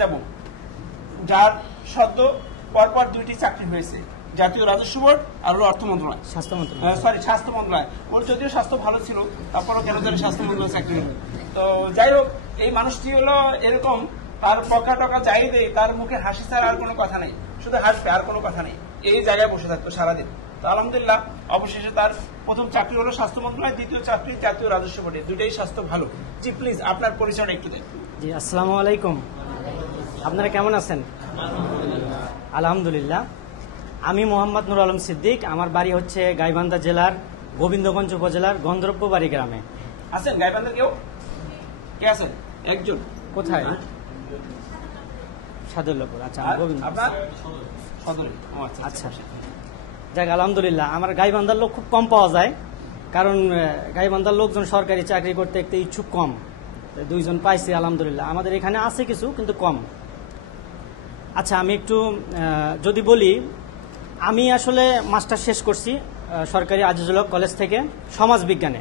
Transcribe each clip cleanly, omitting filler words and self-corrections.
যাব যার সদ্য পরপর 2টি চাকরি হয়েছে, জাতীয় রাজস্ব বোর্ড আর হলো অর্থ মন্ত্রণালয়, স্বাস্থ্য মন্ত্রণালয়। ওর যদিও স্বাস্থ্য ভালো ছিল, তারপরও কেন জানি স্বাস্থ্য মন্ত্রণালয় চাকরি হলো। তো যাই হোক, এই মানুষটি হলো এরকম, তার পকা টকা যাই দেয়, তার মুখে হাসি ছাড়া আর কোনো কথা নেই, শুধু হাসবে আর কোনো কথা নেই, এই জায়গায় বসে থাকতো সারাদিন। তো আলহামদুলিল্লাহ অবশেষে তার প্রথম চাকরি হলো স্বাস্থ্য মন্ত্রণালয়, দ্বিতীয় চাকরি জাতীয় রাজস্ব বোর্ডে, দুইটাই স্বাস্থ্য ভালো। জি প্লিজ আপনার পরিচয়টা একটু দেন। জি আসসালামু আলাইকুম, আপনারা কেমন আছেন? আলহামদুলিল্লাহ। আমি মোহাম্মদ নুর আলম সিদ্দিক, আমার বাড়ি হচ্ছে গাইবান্ধা জেলার গোবিন্দগঞ্জ উপজেলার গন্ধর্ববাড়ি গ্রামে। আছেন গাইবান্ধা কেউ? কে আছেন? একজন। কোথায়? সাদুল্লাপুর। আচ্ছা, আপনার সদরে? আচ্ছা, যাক আলহামদুলিল্লাহ। আমার গাইবান্ধার লোক খুব কম পাওয়া যায়, কারণ গাইবান্ধার লোকজন সরকারি চাকরি করতে একটু ইচ্ছুক কম। 2 জন পাইছি আলহামদুলিল্লাহ, আমাদের এখানে আছে কিছু কিন্তু কম। আচ্ছা, আমি একটু যদি বলি, আমি আসলে মাস্টার শেষ করছি সরকারি আজিজুল হক কলেজ থেকে সমাজ বিজ্ঞানে।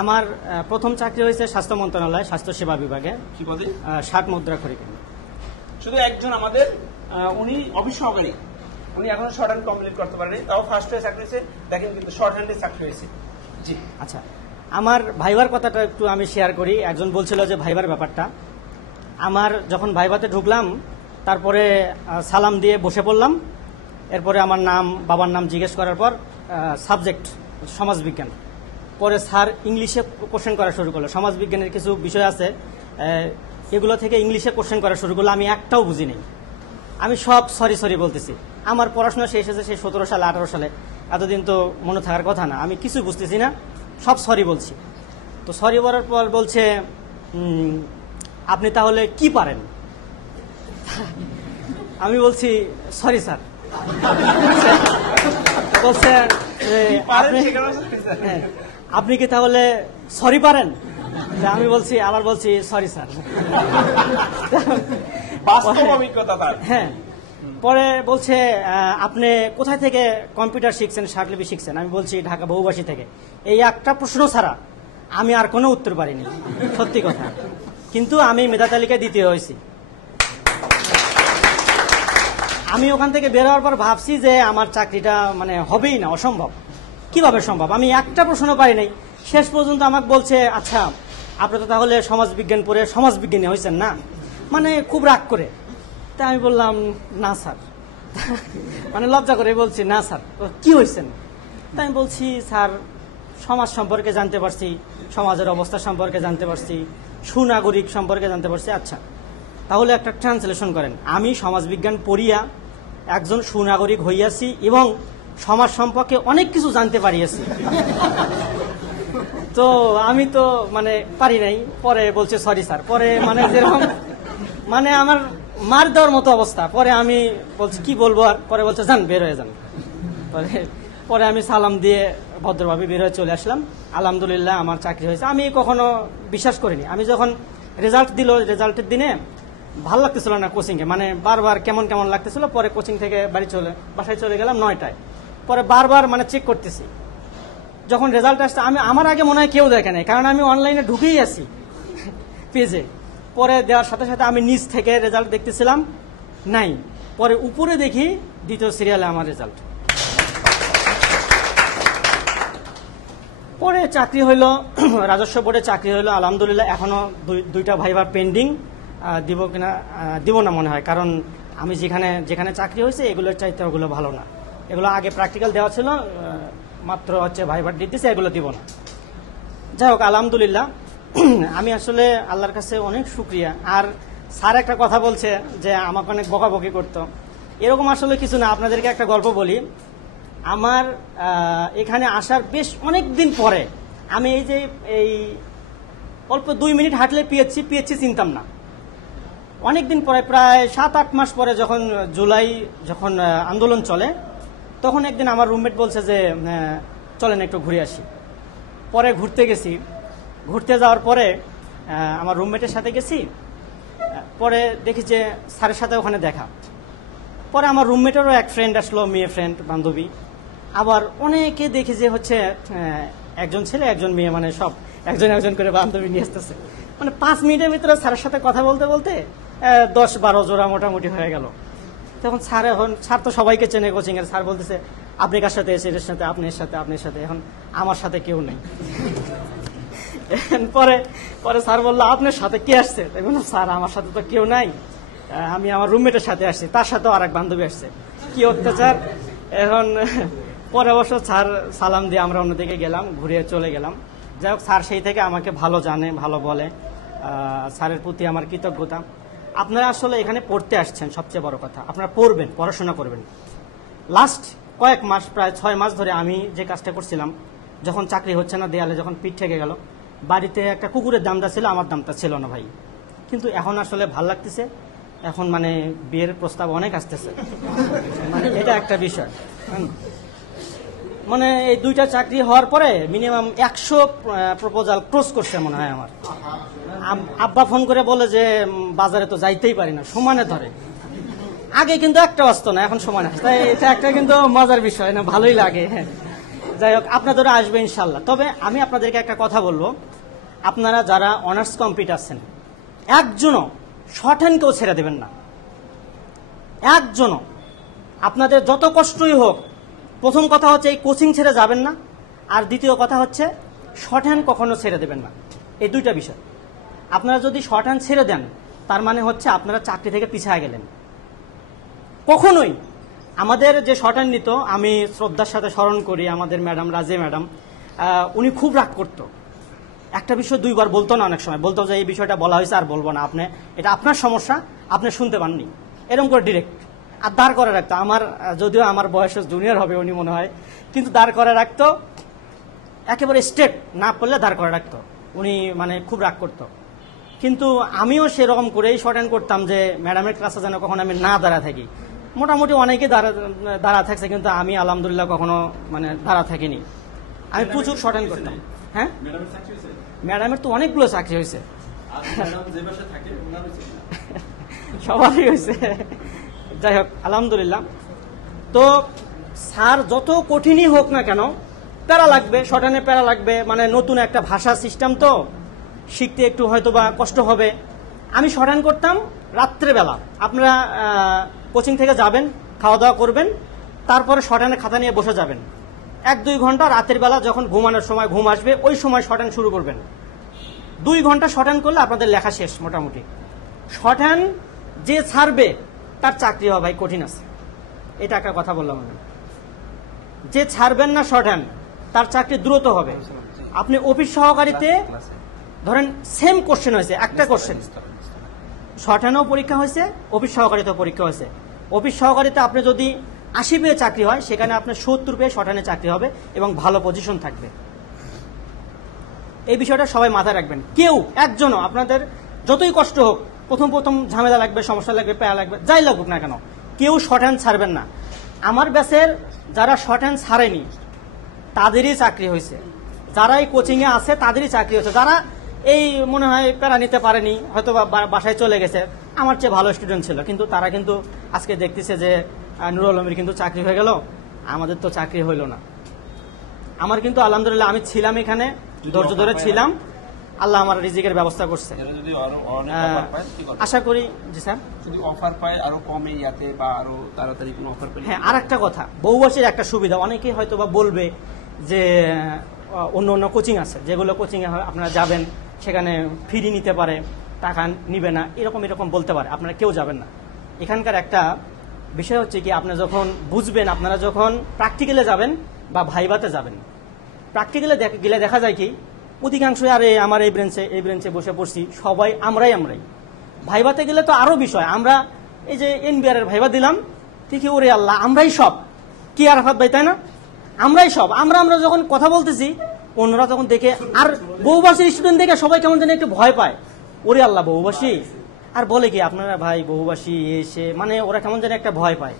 আমার প্রথম চাকরি হয়েছে স্বাস্থ্য মন্ত্রণালয় স্বাস্থ্য সেবা বিভাগে। কি বলে? 60 মুদ্রা খরিকে। শুধু একজন আমাদের, উনি অফিস সহকারী, উনি এখনো শর্ট হ্যান্ড কমপ্লিট করতে পারেনি, তাও ফার্স্ট হয়ে চাকরি হয়েছে, দেখেন কিন্তু শর্ট হ্যান্ডে চাকরি হয়েছে। জি আচ্ছা, আমার ভাইবার কথাটা একটু আমি শেয়ার করি। একজন বলছিল যে ভাইবার ব্যাপারটা, আমার যখন ভাইভাতে ঢুকলাম, তারপরে সালাম দিয়ে বসে পড়লাম। এরপরে আমার নাম, বাবার নাম জিজ্ঞেস করার পর সাবজেক্ট সমাজবিজ্ঞান। পরে স্যার ইংলিশে কোশ্চেন করা শুরু করলো। সমাজবিজ্ঞানের কিছু বিষয় আছে, এগুলো থেকে ইংলিশে কোশ্চেন করা শুরু করলো। আমি একটাও বুঝি নেই, আমি সব সরি সরি বলতেছি। আমার পড়াশোনা শেষ হয়েছে সেই 17 সালে 18 সালে, এতদিন তো মনে থাকার কথা না, আমি কিছু বুঝতেছি না, সব সরি বলছি। তো সরি বলার পর বলছে, আপনি তাহলে কি পারেন? আমি বলছি সরি স্যার। বলছে আপনি কি তাহলে সরি পারেন? আমি বলছি, আবার বলছি সরি স্যার। হ্যাঁ, পরে বলছে আপনি কোথায় থেকে কম্পিউটার শিখছেন, শার্টলিপি শিখছেন? আমি বলছি ঢাকা বহুবাসী থেকে। এই একটা প্রশ্ন ছাড়া আমি আর কোনো উত্তর পারিনি, সত্যি কথা। কিন্তু আমি মেধা তালিকায় দ্বিতীয় হয়েছি। আমি ওখান থেকে বের হওয়ার পর ভাবছি যে আমার চাকরিটা মানে হবেই না, অসম্ভব। কিভাবে সম্ভব? আমি একটা প্রশ্ন পারি নাই। শেষ পর্যন্ত আমাকে বলছে, আচ্ছা আপনি তো তাহলে সমাজবিজ্ঞান পড়ে সমাজবিজ্ঞানী হয়েছেন না, মানে খুব রাগ করে। তা আমি বললাম না স্যার, মানে লজ্জা করে বলছি না স্যার। কি হয়েছেন? তা আমি বলছি স্যার, সমাজ সম্পর্কে জানতে পারছি, সমাজের অবস্থা সম্পর্কে জানতে পারছি, সুনাগরিক সম্পর্কে জানতে পারছি। আচ্ছা তাহলে একটা ট্রান্সলেশন করেন, আমি সমাজবিজ্ঞান পড়িয়া একজন সুনাগরিক হইয়াছি এবং সমাজ সম্পর্কে অনেক কিছু জানতে পারিয়াছি। তো আমি তো মানে পারি নাই। পরে বলছে সরি স্যার। পরে মানে যেরকম মানে আমার মার দেওয়ার মতো অবস্থা। পরে আমি বলছি কি বলবো আর, পরে বলছে যান বের হয়ে যান। পরে আমি সালাম দিয়ে ভদ্রভাবে বের হয়ে চলে আসলাম। আলহামদুলিল্লাহ আমার চাকরি হয়েছে। আমি কখনো বিশ্বাস করিনি। আমি যখন রেজাল্ট দিল, রেজাল্টের দিনে ভালো লাগতেছিল না কোচিংয়ে, মানে বারবার কেমন কেমন লাগতেছিল। পরে কোচিং থেকে বাসায় চলে গেলাম 9টায়। পরে বারবার মানে চেক করতেছি। যখন রেজাল্ট আসছে, আমি আমার আগে মনে হয় কেউ দেখে নাই, কারণ আমি অনলাইনে ঢুকেই আছি পেজে। পরে দেওয়ার সাথে সাথে আমি নিচ থেকে রেজাল্ট দেখতেছিলাম, নাই। পরে উপরে দেখি দ্বিতীয় সিরিয়ালে আমার রেজাল্ট। পরে চাকরি হইল, রাজস্ব বোর্ডে চাকরি হইল আলহামদুলিল্লাহ। এখনো 2টা ভাইবার পেন্ডিং, দিব কিনা দিব না মনে হয়, কারণ আমি যেখানে চাকরি হয়েছে এগুলোর চাইতে ওগুলো ভালো না। এগুলো আগে প্র্যাকটিক্যাল দেওয়া ছিল, মাত্র হচ্ছে ভাইবার দিতেছে, এগুলো দিব না। যাই হোক আলহামদুলিল্লাহ, আমি আসলে আল্লাহর কাছে অনেক শুকরিয়া। আর স্যার একটা কথা বলছে যে আমাকে অনেক বকাবকি করতো, এরকম আসলে কিছু না। আপনাদেরকে একটা গল্প বলি। আমার এখানে আসার বেশ অনেক দিন পরে আমি এই অল্প 2 মিনিট হাঁটলে পিএইচসি চিনতাম না। অনেকদিন পরে, প্রায় 7-8 মাস পরে, জুলাই যখন আন্দোলন চলে, তখন একদিন আমার রুমমেট বলছে যে চলেন একটু ঘুরে আসি। পরে ঘুরতে গেছি। ঘুরতে যাওয়ার পরে আমার রুমমেটের সাথে গেছি। পরে দেখি যে স্যারের সাথে ওখানে দেখা। পরে আমার রুমমেটেরও এক ফ্রেন্ড আসলো, মেয়ে ফ্রেন্ড, বান্ধবী। আবার অনেকে দেখি যে হচ্ছে একজন ছেলে একজন মেয়ে, মানে সব একজন একজন করে বান্ধবী নিয়ে আসতেছে। মানে 5 মিনিটের ভিতরে স্যারের সাথে কথা বলতে বলতে 10-12 জোড়া মোটামুটি হয়ে গেল। তখন স্যার তো সবাইকে চেনে কোচিং এর, স্যার বলতেছে আপনি কার সাথে এসে, এর সাথে, আপনার সাথে, এখন আমার সাথে কেউ নেই। পরে পরে স্যার বললো আপনার সাথে কে আসছে? তাই বললাম স্যার আমার সাথে তো কেউ নাই, আমি আমার রুমমেটের সাথে আসছি, তার সাথেও আর এক বান্ধবী আসছে। কি অত্যাচার! এখন পরে অবশ্য স্যার সালাম দিয়ে আমরা অন্যদিকে গেলাম, ঘুরে চলে গেলাম। যাই হোক, স্যার সেই থেকে আমাকে ভালো জানে, ভালো বলে, স্যারের প্রতি আমার কৃতজ্ঞতা। আপনারা আসলে এখানে পড়তে আসছেন, সবচেয়ে বড় কথা আপনারা পড়বেন, পড়াশোনা করবেন। লাস্ট কয়েক মাস, প্রায় 6 মাস ধরে আমি যে কাজটা করছিলাম, যখন চাকরি হচ্ছে না, দেয়ালে যখন পিঠ থেকে গেল, বাড়িতে একটা কুকুরের দামটা ছিল, আমার দামটা ছিল না ভাই। কিন্তু এখন আসলে ভাল লাগতেছে, এখন মানে বিয়ের প্রস্তাব অনেক আসতেছে, মানে এটা একটা বিষয়। মানে এই 2টা চাকরি হওয়ার পরে মিনিমাম 100 প্রপোজাল ক্রস করছে মনে হয় আমার। আব্বা ফোন করে বলে যে বাজারে তো যাইতেই পারি না, সমানে ধরে। আগে কিন্তু একটা আসতো না, এখন সমানে আসে, তাই এটা একটা কিন্তু মজার বিষয় না, ভালোই লাগে। যাই হোক, আপনাদেরও আসবে ইনশাল্লাহ। তবে আমি আপনাদেরকে একটা কথা বলবো, আপনারা যারা অনার্স কমপ্লিট আছেন, একজনও শর্ট হ্যান্ড কেউ ছেড়ে দেবেন না, একজনও। আপনাদের যত কষ্টই হোক, প্রথম কথা হচ্ছে এই কোচিং ছেড়ে যাবেন না, আর দ্বিতীয় কথা হচ্ছে শর্ট হ্যান্ড কখনো ছেড়ে দেবেন না। এই 2টা বিষয়। আপনারা যদি শর্ট হ্যান্ড ছেড়ে দেন, তার মানে হচ্ছে আপনারা চাকরি থেকে পিছিয়ে গেলেন। কখনোই আমাদের যে শর্ট হ্যান্ড নিত, আমি শ্রদ্ধার সাথে স্মরণ করি আমাদের ম্যাডাম, রাজে ম্যাডাম, উনি খুব রাগ করতো। একটা বিষয় 2 বার বলতো না, অনেক সময় বলতো যে এই বিষয়টা বলা হয়েছে আর বলবো না, আপনি এটা আপনার সমস্যা, আপনি শুনতে পাননি, এরকম করে ডিরেক্ট। আর দাঁড় করে রাখতো, আমার যদিও আমার বয়স জুনিয়র হবে উনি মনে হয়, কিন্তু দাঁড় করে রাখতো, একেবারে স্ট্রেট না পড়লে দাঁড় করে রাখতো উনি, মানে খুব রাগ করতো। কিন্তু আমিও সেরকম করেই শর্ট হ্যান্ড করতাম যে ম্যাডামের ক্লাসে যেন কখনো আমি না দাঁড়া থাকি। মোটামুটি অনেকে দাঁড়া থাকছে, কিন্তু আমি আলহামদুলিল্লাহ কখনো মানে দাঁড়া থাকিনি। আমি প্রচুর শর্ট হ্যান্ড করতাম। হ্যাঁ, ম্যাডামের তো অনেকগুলো চাকরি হয়েছে, সবারই হয়েছে। যাই হোক, আলহামদুলিল্লাহ। তো স্যার যত কঠিনই হোক না কেন, প্যারা লাগবে, শর্ট হ্যান্ডে প্যারা লাগবে, মানে নতুন একটা ভাষা সিস্টেম তো শিখতে একটু হয়তো বা কষ্ট হবে। আমি শর্ট হ্যান্ড করতাম রাত্রেবেলা। আপনারা কোচিং থেকে যাবেন, খাওয়া দাওয়া করবেন, তারপরে শর্ট হ্যান্ডে খাতা নিয়ে বসে যাবেন। 1-2 ঘন্টা রাতের বেলা যখন ঘুমানোর সময় ঘুম আসবে, ওই সময় শর্ট হ্যান্ড শুরু করবেন। 2 ঘন্টা শর্ট হ্যান্ড করলে আপনাদের লেখা শেষ মোটামুটি। শর্ট হ্যান্ড যে ছাড়বে তার চাকরি হওয়া ভাই কঠিন আছে, এটা একটা কথা বললাম আমি। যে ছাড়বেন না শর্ট হ্যান্ড, তার চাকরি দ্রুত হবে। আপনি অফিস সহকারীতে ধরেন সেম কোশ্চেন হয়েছে, একটা কোশ্চেন, শর্ট হ্যান্ডেও পরীক্ষা হয়েছে, অফিস সহকারীতেও পরীক্ষা হয়েছে। অফিস সহকারীতে আপনি যদি 80 পেয়ে চাকরি হয়, সেখানে আপনার 70 পেয়ে শর্ট হ্যান্ডে চাকরি হবে এবং ভালো পজিশন থাকবে। এই বিষয়টা সবাই মাথায় রাখবেন। কেউ একজনও আপনাদের যতই কষ্ট হোক, প্রথম ঝামেলা লাগবে, সমস্যা লাগবে, প্যারা লাগবে, যাই লাগুক না কেন, কেউ শর্ট হ্যান্ড ছাড়বেন না। আমার ব্যাচের যারা শর্ট হ্যান্ড ছাড়েনি তাদেরই চাকরি হয়েছে, যারা এই কোচিংয়ে আছে তাদেরই চাকরি হয়েছে। যারা এই মনে হয় প্যারা নিতে পারেনি, হয়তো বাসায় চলে গেছে, আমার চেয়ে ভালো স্টুডেন্ট ছিল, কিন্তু তারা কিন্তু আজকে দেখতেছে যে নুরুল আলমের কিন্তু চাকরি হয়ে গেল, আমাদের তো চাকরি হইল না। আমার কিন্তু আলহামদুলিল্লাহ আমি ছিলাম এখানে, ধৈর্য ধরে ছিলাম, আল্লাহ আমার রিজিকের ব্যবস্থা করছে। আশা করি জি স্যার, যদি অফার পায় আরো কমে ইয়াতে বা আরো তাড়াতাড়ি কোনো অফার পেলে। হ্যাঁ, আর একটা কথা, বহুবর্ষের একটা সুবিধা, অনেকেই হয়তো বা বলবে যে অন্য কোচিং আছে, যেগুলো কোচিংয়ে আপনারা যাবেন, সেখানে ফ্রি নিতে পারে, টাকা নিবে না, এরকম বলতে পারে, আপনারা কেউ যাবেন না। এখানকার একটা বিষয় হচ্ছে কি, আপনারা যখন বুঝবেন, আপনারা যখন প্র্যাকটিক্যালে যাবেন বা ভাইভাতে যাবেন, প্র্যাকটিক্যালে গেলে দেখা যায় কি অধিকাংশই আরে আমার এই ব্রেঞ্চে বসে পড়ছি, সবাই আমরাই। ভাইভাতে গেলে তো আরো বিষয়, আমরা এই যে এনবিআর এর ভাইভা দিলাম, ঠিকই ওরে আল্লাহ আমরাই সব, কি আরাফাত ভাই তাই না, আমরাই সব। আমরা যখন কথা বলতেছি, অন্যরা তখন দেখে, আর বহুভাষীর স্টুডেন্ট দেখে সবাই কেমন যেন একটু ভয় পায়, ওরে আল্লাহ বহুভাষী, আর বলে কি আপনারা ভাই বহুভাষী এসে, মানে ওরা কেমন যেন একটা ভয় পায়।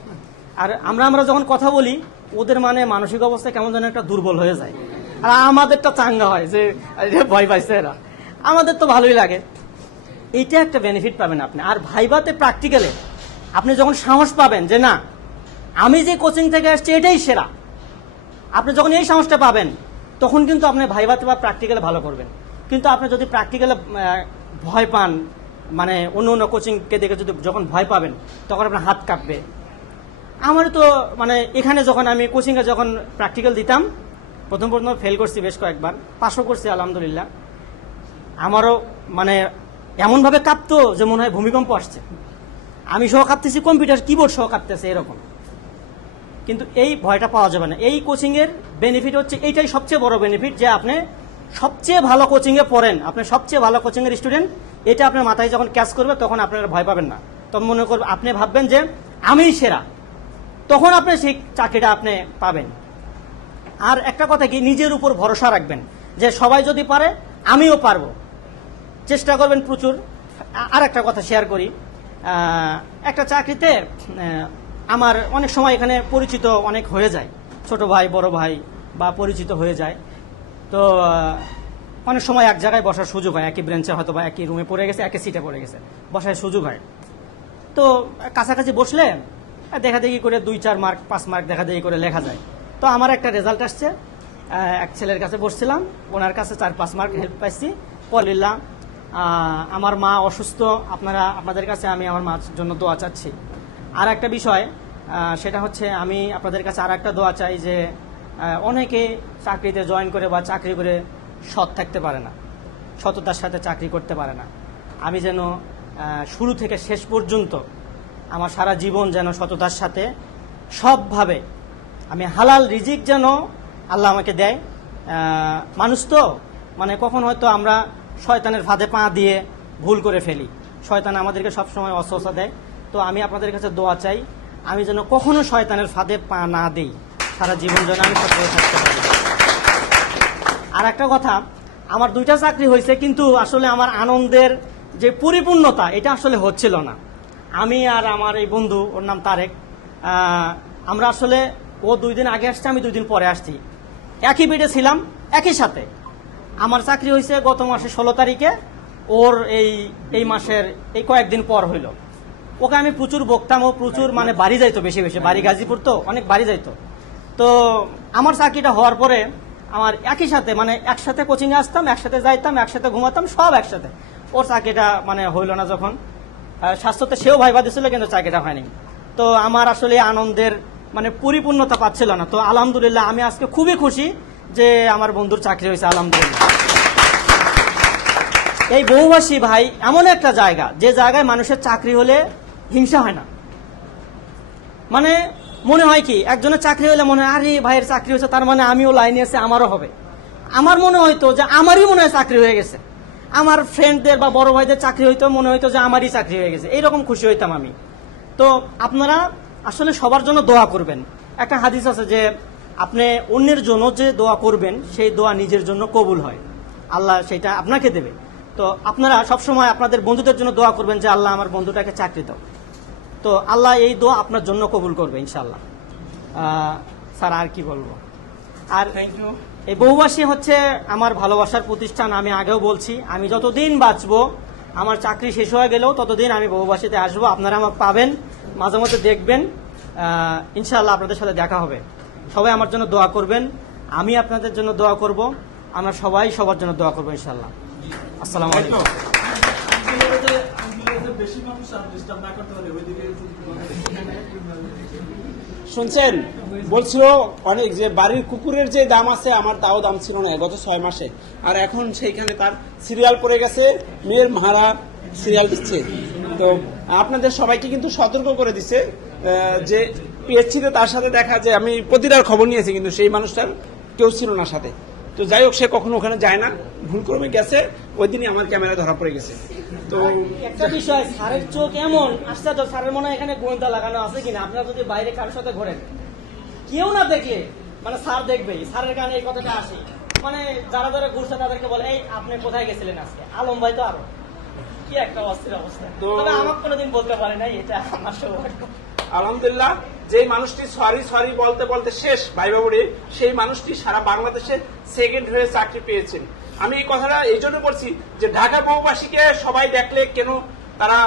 আর আমরা যখন কথা বলি, ওদের মানে মানসিক অবস্থা কেমন যেন একটা দুর্বল হয়ে যায়, আর আমাদেরটা চাঙ্গা হয় যে ভয় পাইছে এরা, আমাদের তো ভালোই লাগে। এইটা একটা বেনিফিট পাবেন আপনি। আর ভাইভাতে প্র্যাকটিক্যালে আপনি যখন সাহস পাবেন যে না আমি যে কোচিং থেকে আসছি এটাই সেরা, আপনি যখন এই সাহসটা পাবেন, তখন কিন্তু আপনি ভাইভাতে বা প্র্যাকটিক্যালে ভালো করবেন। কিন্তু আপনি যদি প্র্যাকটিক্যালে ভয় পান মানে অন্য অন্য কোচিংকে দেখে যদি যখন ভয় পাবেন তখন আপনার হাত কাঁপবে। আমার তো মানে এখানে যখন আমি কোচিংয়ে যখন প্র্যাকটিক্যাল দিতাম প্রথম ফেল করছি বেশ কয়েকবার, পাসও করছি আলহামদুলিল্লাহ। আমারও মানে এমনভাবে কাঁপতো যে মনে হয় ভূমিকম্প আসছে, আমি সহ কাঁপতেছি, কম্পিউটার কিবোর্ড সহ কাঁপতেছে এরকম। কিন্তু এই ভয়টা পাওয়া যাবে না। এই কোচিংয়ের বেনিফিট হচ্ছে এইটাই সবচেয়ে বড় বেনিফিট, যে আপনি সবচেয়ে ভালো কোচিংয়ে পড়েন, আপনি সবচেয়ে ভালো কোচিংয়ের স্টুডেন্ট, এটা আপনার মাথায় যখন ক্যাচ করবে তখন আপনারা ভয় পাবেন না। তখন মনে করবেন, আপনি ভাববেন যে আমিই সেরা, তখন আপনি সেই চাকরিটা আপনি পাবেন। আর একটা কথা কি, নিজের উপর ভরসা রাখবেন যে সবাই যদি পারে আমিও পারবো, চেষ্টা করবেন প্রচুর। আর একটা কথা শেয়ার করি, একটা চাকরিতে আমার অনেক সময় এখানে পরিচিত অনেক হয়ে যায়, ছোট ভাই বড় ভাই বা পরিচিত হয়ে যায়। তো অনেক সময় এক জায়গায় বসার সুযোগ হয়, একই ব্রেঞ্চে হয়তো বা একই রুমে পড়ে গেছে, একই সিটে পড়ে গেছে, বসার সুযোগ হয়। তো কাছাকাছি বসলে দেখা দেখি করে 2-4 মার্ক 5 মার্ক দেখা দেখি করে লেখা যায়। তো আমার একটা রেজাল্ট আসছে, এক ছেলের কাছে বসছিলাম, ওনার কাছে 4-5 মার্ক হেল্প পাইছি পড়লিল্লাহ। আমার মা অসুস্থ, আপনাদের কাছে আমি আমার মার জন্য দোয়া চাচ্ছি। আর একটা বিষয়, সেটা হচ্ছে আমি আপনাদের কাছে আর একটা দোয়া চাই যে অনেকে চাকরিতে জয়েন করে বা চাকরি করে সৎ থাকতে পারে না, সততার সাথে চাকরি করতে পারে না। আমি যেন শুরু থেকে শেষ পর্যন্ত আমার সারা জীবন যেন সততার সাথে সবভাবে আমি হালাল রিজিক যেন আল্লাহ আমাকে দেয়। মানুষ তো মানে কখন হয়তো আমরা শয়তানের ফাঁদে পা দিয়ে ভুল করে ফেলি, শয়তান আমাদেরকে সবসময় অসহসা দেয়। তো আমি আপনাদের কাছে দোয়া চাই, আমি যেন কখনো শয়তানের ফাঁদে পা না দেই, সারা জীবন যেন আমি সততা থাকতে পারি। আর একটা কথা, আমার 2টা চাকরি হয়েছে, কিন্তু আসলে আমার আনন্দের যে পরিপূর্ণতা এটা আসলে হচ্ছিল না। আমি আর আমার এই বন্ধু, ওর নাম তারেক, আমরা আসলে ও 2 দিন আগে আসছে, আমি 2 দিন পরে আসছি, একই বেডে ছিলাম একই সাথে। আমার চাকরি হয়েছে গত মাসের 16 তারিখে, ওর এই মাসের এই কয়েকদিন পর হইল। ওকে আমি প্রচুর বকতাম, ও প্রচুর মানে বাড়ি যাইতো, বেশি বেশি বাড়ি গাজীপুর তো অনেক বাড়ি যাইতো। তো আমার চাকরিটা হওয়ার পরে আমার একই সাথে মানে একসাথে কোচিংয়ে আসতাম, একসাথে যাইতাম, একসাথে ঘুমাতাম, সব একসাথে। ওর চাকরিটা মানে হইল না যখন, স্বাস্থ্যতে সেও ভাইবা দিছিল, কিন্তু চাকরিটা হয়নি। তো আমার আসলে আনন্দের মানে পরিপূর্ণতা পাচ্ছিল না। তো আলহামদুলিল্লাহ আমি আজকে খুবই খুশি যে আমার বন্ধুর চাকরি হয়েছে আলহামদুলিল্লাহ। এই বহুভাষী ভাই এমন একটা জায়গা, যে জায়গায় মানুষের চাকরি হলে হিংসা হয় না। মানে মনে হয় কি, একজনের চাকরি হলে মনে হয় আরে ভাইয়ের চাকরি হয়েছে, তার মানে আমিও লাইনে আছে, আমারও হবে। আমার মনে হয়তো যে আমারই মনে হয় চাকরি হয়ে গেছে, আমার ফ্রেন্ডদের বা বড় ভাইদের চাকরি হইতো, মনে হইতো যে আমারই চাকরি হয়ে গেছে, এইরকম খুশি হইতাম আমি। তো আপনারা আসলে সবার জন্য দোয়া করবেন। একটা হাদিস আছে যে আপনি অন্যের জন্য যে দোয়া করবেন সেই দোয়া নিজের জন্য কবুল হয়, আল্লাহ সেটা আপনাকে দেবে। তো আপনারা সবসময় আপনাদের বন্ধুদের জন্য দোয়া করবেন যে আল্লাহ আমার বন্ধুটাকে চাকরি দাও, তো আল্লাহ এই দোয়া আপনার জন্য কবুল করবে ইনশাআল্লাহ। স্যার আর কি বলবো। আর থ্যাংক ইউ। এই বহুভাষী হচ্ছে আমার ভালোবাসার প্রতিষ্ঠান। আমি আগেও বলছি, আমি যতদিন বাঁচবো, আমার চাকরি শেষ হয়ে গেলেও ততদিন আমি বহুভাষীতে আসবো। আপনারা আমাকে পাবেন, মাঝে মধ্যে দেখবেন, ইনশাআল্লাহ আপনাদের সাথে দেখা হবে। সবাই আমার জন্য দোয়া করবেন, আমি আপনাদের জন্য দোয়া করব, আমরা সবাই সবার জন্য দোয়া করবো ইনশাআল্লাহ। আসসালামু আলাইকুম। শুনছেন, বলছিল অনেক যে বাড়ির কুকুরের যে দাম আছে আমার তাও দাম ছিল না গত 6 মাসে, আর এখন সেইখানে তার সিরিয়াল পড়ে গেছে, মেয়ের মারা সিরিয়াল দিচ্ছে। তো আপনাদের সবাইকে কিন্তু সতর্ক করে দিচ্ছে যে পিএইচসিতে তার সাথে দেখা, যে আমি প্রতিটার খবর নিয়েছি, কিন্তু সেই মানুষটার কেউ ছিল না সাথে। তো যাই হোক, সে কখনো ওখানে যায় না, ভুলক্রমে গেছে, ওই দিনই আমার ক্যামেরা ধরা পড়ে গেছে। তো একটা বিষয়, স্যারের চোখ এমন আসছে, তো স্যারের মনে হয় এখানে গোয়েন্দা লাগানো আছে কিনা। আপনারা যদি বাইরে কারোর সাথে ঘোরেন, কেউ না দেখলে মানে স্যার দেখবেই, স্যারের কারণে এই কথাটা আসে। মানে যারা যারা ঘুরছে তাদেরকে বলে, এই আপনি কোথায় গেছিলেন আজকে, আলম ভাই তো আরো কি একটা অস্থির অবস্থা। তবে আমাকে কোনোদিন বলতে পারে নাই, এটা আমার সৌভাগ্য। আলহামদুলিল্লাহ, যে মানুষটি সরি সরি বলতে বলতে শেষ ভাই বাবুরে, সেই মানুষটি সারা বাংলাদেশে সেকেন্ড হয়ে চাকরি পেয়েছেন। আমি এই কথাটা এই জন্য বলছি যে ঢাকা বহুভাষীকে সবাই দেখলে কেন তারা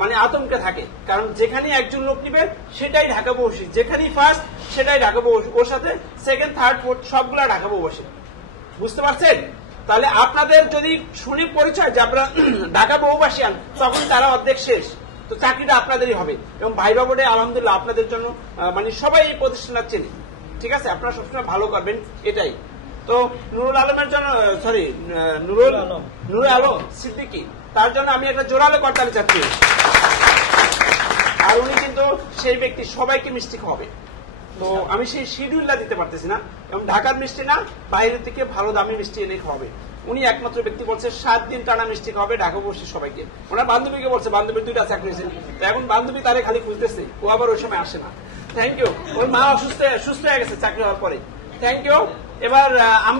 মানে আতঙ্কে থাকে, কারণ যেখানে একজন লোক নিবে সেটাই ঢাকা বহুভাষী, যেখানেই ফার্স্ট সেটাই ঢাকা বহুভাষী, ওর সাথে সেকেন্ড থার্ড ফোর্থ সবগুলা ঢাকা বহুভাষী। বুঝতে পারছেন? তাহলে আপনাদের যদি শুনি পরিচয় যে আপনারা ঢাকা বহুবাসিয়ান, তখন তারা অর্ধেক শেষ। তো চাকরিটা আপনাদেরই হবে। এবং ভাইবা বোর্ডে আলহামদুলিল্লাহ আপনাদের জন্য মানে সবাই এই প্রতিষ্ঠানটা চেনে। ঠিক আছে, আপনারা সবসময় ভালো করবেন, এটাই। তো নুরুল আলমের জন্য, সরি নুরুল আলম সিদ্দিকী, তার জন্য আমি একটা জোরালো করতালি চাচ্ছি। আর উনি কিন্তু সেই ব্যক্তি, সবাইকে মিষ্টি খাওয়াবে। তো আমি সেই শিডিউলটা দিতে পারতেছি না, এবং ঢাকার মিষ্টি না, বাইরে থেকে ভালো দামি মিষ্টি এনে খাওয়াবে। উনি একমাত্র ব্যক্তি বলছে 7 দিন টানা মিষ্টি খাওয়াবে ঢাকা বসে সবাইকে। ওনার বান্ধবীকে বলছে, বান্ধবীর 2টা চাকরি হয়েছে, তো এখন বান্ধবী তারে খালি খুঁজতেছে, ও আবার ওই সময় আসে না। Thank you. ওর মা সুস্থ হয়ে গেছে চাকরি হওয়ার পরে। Thank you. এবার আমরা